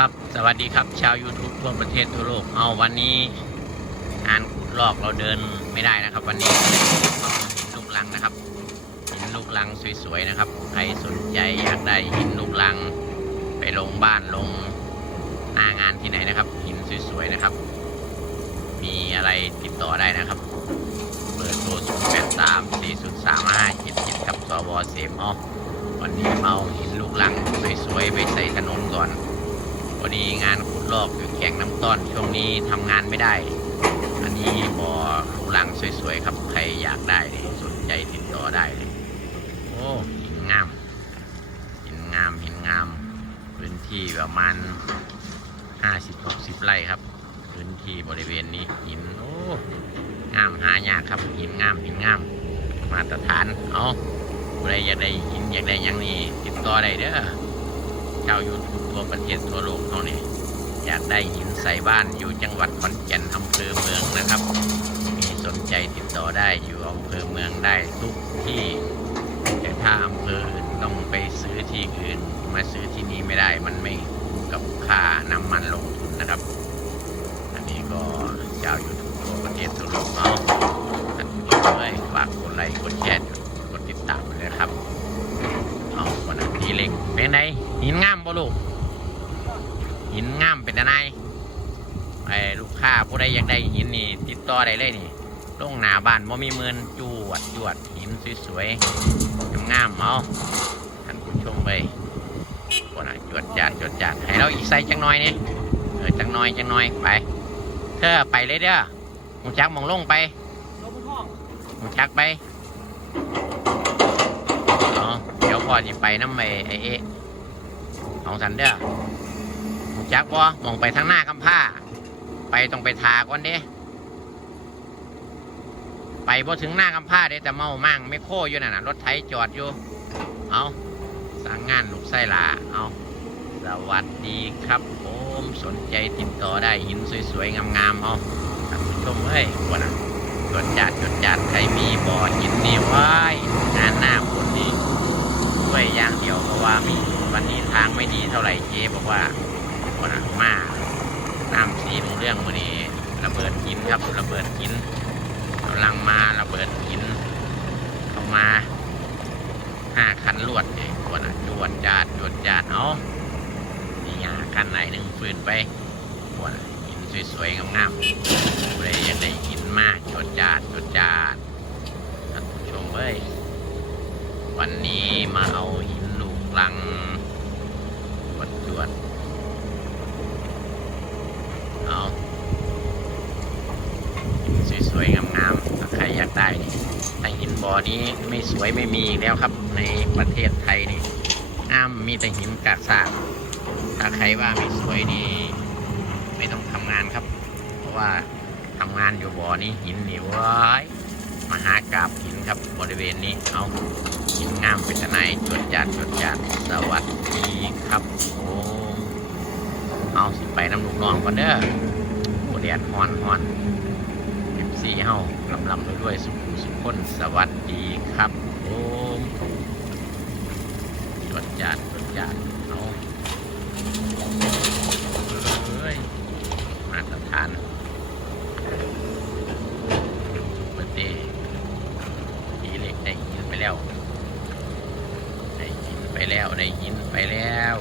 ครับสวัสดีครับชาว YouTube ทั่วประเทศทั่วโลกเอาวันนี้งานขุดลอกเราเดินไม่ได้นะครับ วันนี้เอาหินลูกลังนะครับหินลูกลังสวยๆนะครับ ใครสนใจอยากได้หินลูกลัง ไปลงบ้านลงหน้างานที่ไหนนะครับ หินสวยๆนะครับ มีอะไรติดต่อได้นะครับเบอร์โทร0 8 3 4 0 3 5 7 7ครับสวเสมเอาวันนี้เมาหินลูกลังสวยๆไปใส่ พอดีงานขุดลอกอยู่แข่งน้ำต้อนช่วงนี้ทำงานไม่ได้ อันนี้บ่อลูกลังสวยๆครับใครอยากได้นี่สนใจติดต่อได้เลยโอ้หินงามหินงามหินงามพื้นที่ประมาณห้าสิบหกสิบไร่ครับ พื้นที่บริเวณนี้หินโอ้งามหายากครับหินงามหินงาม มาตรฐานเอาใครอยากได้หินอยากได้หยังนี่ติดต่อได้เด้อชาวยูทูบทั่วประเทศทั่วโลกเขาเนี่ยอยากได้หินใส่บ้านอยู่จังหวัดขอนแก่นอำเภอเมืองนะครับ มีสนใจติดต่อได้อยู่อำเภอเมืองได้ทุกที่แต่ถ้าอำเภออื่นต้องไปซื้อที่อื่น มาซื้อที่นี่ไม่ได้มันไม่คุ้มกับค่าน้ำมันลงทุนนะครับ อันนี้ก็ชาวยูทูบทั่วประเทศทั่วโลกเนาะท่านผู้ชมเลยฝากกดไลค์กดแชร์กดติดตามเลยนะครับ เอา วันนั้นทีเล็กเป็นไงหินงามบ่ลูกหินงามเป็นอะไรไอ้ลูกค้าผู้ใดอยากได้หินนี่ ติดต่อได้เลยนี่ลงหน้าบ้านบ่มีเมือนจวดจวดหินสวยๆงามๆเอาท่านผู้ชมไปคนน่ะจวดจาดจวดจาดให้เราอีกใส่จังหน่อยนี่เออจังหน่อยจังหน่อยไปเธอไปเลยเด้อหมูจักมองลงไปลงห้องหมูจักไปเอาเดี๋ยวพ อจะไปน้ำไอ้ไอ้เอ๊ะของสันเด้อหมูจักบ่มองไปทางหน้ากำผ้า ไปต้องไปทาก่อนเด้ ไปบ่ถึงหน้ากำผ้าเด้แต่เมามั่งไม่โค้อยู่นั่นน่ะรถไถจอดอยู่ เอาสั่งงานลูกไส้ลาเอาสวัสดีครับผมสนใจติดต่อได้หินสวยๆ งามๆเอาท่านผู้ชมเฮ้ยวันน่ะจดจัดจดจัดใครมีบ่อหินนี่ไว้งานหน้าฝนนี่ ช่วยอย่างเดียวเพราะว่ามีวันนี้ทางไม่ดีเท่าไหร่เจ๊บอกว่าวันนั้นมาน้ำสีของเรื่องวันนี้ระเบิดหินครับระเบิดหินกำลังมาระเบิดหินเข้ามาห้าคันลวดเลยวันนั้นจวดจาดจวดจาดเอานี่ยคันไหนหนึ่งฟืนไปวันนั้นหินสวยๆงามๆเลยยากได้หินมากจดจาดจดจาดท่านผู้ชมเอ้ยวันนี้ มาเอาหินลูกลังจวดจวดเอาสวยๆ งามๆถ้าใครอยากได้นี่ถ้าหินบ่อนี้ไม่สวยไม่มีแล้วครับ ในประเทศไทยนี่อ้ามมีแต่หินกากซากถ้าใครว่าไม่สวยนี่ไม่ต้องทำงานครับ เพราะว่าทำงานอยู่บ่อนี้หินเหนี่ว้าย มหากราบหินครับบริเวณนี้เอาหินงามเป็นไนจดจัดจดจัดสวัสดีครับผมเอาสิไปน้ำลูกน้องกันเด้อโอเดียนฮอนฮอนสิบสี่เฮาลำลำด้วยสุขุสุขคนสวัสดีครับผมจดจัดจดจัดเอาเฮ้ยมาตรฐาน เปิดเต้ทีเล็กได้หินไปแล้ว ได้หินไป แล้วได้ยินไปแล้ว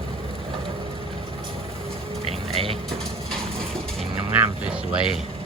เป็นไงหินงามๆสวยๆ